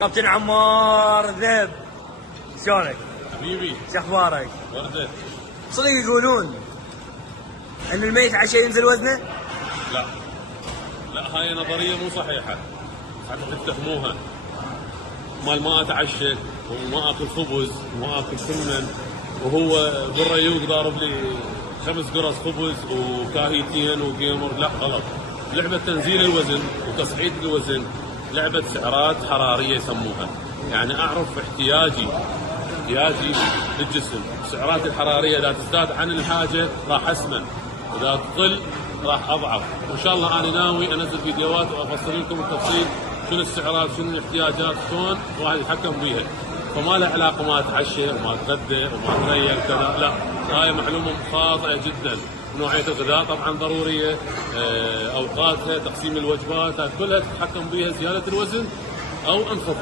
كابتن عمار ذئب، شلونك؟ حبيبي شو اخبارك؟ وردة. صدق يقولون ان الميت عشان ينزل وزنه؟ لا لا، هاي نظرية مو صحيحة، حتى تتهموها. مال ما اتعشى وما اكل خبز وما اكل سمن وهو بالريوق ضارب لي 5 قرص خبز وكاهيتين وجيمر. لا غلط. لعبة تنزيل الوزن وتصعيد الوزن لعبة سعرات حرارية يسموها. يعني اعرف احتياجي للجسم. السعرات الحرارية اذا تزداد عن الحاجة راح اسمن، واذا تقل راح اضعف. وان شاء الله انا ناوي انزل فيديوهات وافصل لكم التفصيل شنو السعرات شنو الاحتياجات شلون الواحد يتحكم بيها. فما له علاقه ما اتعشى وما اتغدى وما اتريق كذا، لا، هاي معلومه خاطئه جدا. نوعيه الغذاء طبعا ضروريه، اوقاتها، تقسيم الوجبات، كلها تتحكم بها زياده الوزن او انخفاض.